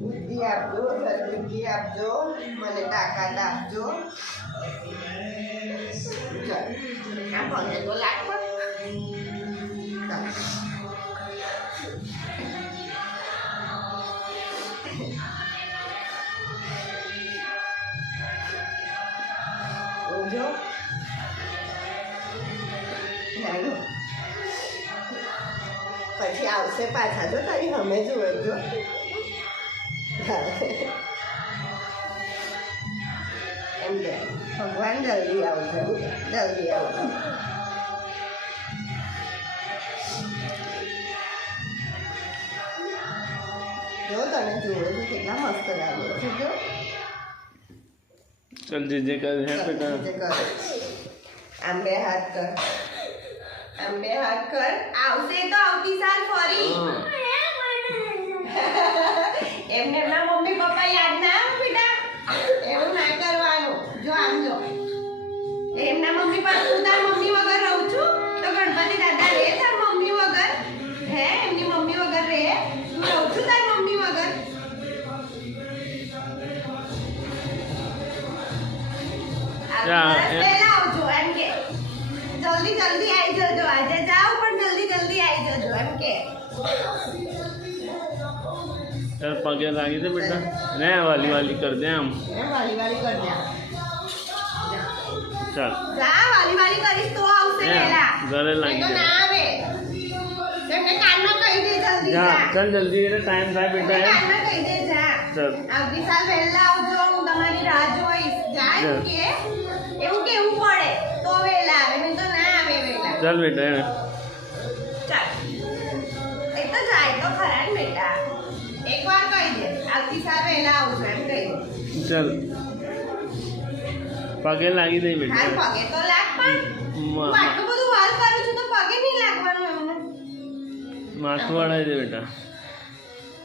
બુદ્ધિ આપજો, સદબુદ્ધિ આપજો, મને તાકાત આપજો. ચાલ આ પગે તો લાગ પણ. જો પછી આવશે પાછા જો તારી અમે જોજો. એમ કે ભગવાન જલ્દી આવજો, જલ્દી આવજો. જો તને જુઓ તો કેટલા મસ્ત લાગે છે. જો જલ્દી જે કરે હે બેટા. આમ બે હાથ કર, આમ બે હાથ કર. આવશે તો આવતી સાલ ફરી. એમને એમના મમ્મી પપ્પા યાદ ના આવે બેટા, એવું ના કરવાનું. જો આમ જો, એમના મમ્મી પણ હું તાર મમ્મી વગર રહું છું તો ગણપતિ દાદા રે તાર મમ્મી વગર? હે એમની મમ્મી વગર રે? હું રહું છું તાર મમ્મી વગર? પહેલા આવજો એમ કે, જલ્દી જલ્દી આવી જજો. આજે જાઓ પણ જલ્દી જલ્દી આવી જજો એમ કે. यार पगे लागी थे बेटा ने वाली वाली कर दे हम वाली वाली कर दे. चल જા વાલી વાલી કરીશ તો આવશે પહેલા. ઘરે લાગી તો ના આવે. તેમને કાનમાં કહી દે જલ્દી જા. જા. ચલ જલ્દી એને ટાઈમ થાય બેટા. કાનમાં કહી દે જા. ચલ આવતી સાલ વહેલા આવજો, હું તમારી રાહ જોઈશ. જા એમ કે એવું કેવું પડે તો વહેલા આવે, નહીં તો ના આવે વહેલા. चल बेटा ચાલ એ તો જાય તો ખરા ને બેટા. એકવાર કહી દે આવતી સાલ વહેલા આવજો એમ કહી દે. चल पगे लागी दे बेटा. હાલ પગે તો લાગ પણ. હું આટલું બધું વાલ કરું છું તો પગે નહીં લાગવાનું એમને. माथू वाड़ा दे बेटा.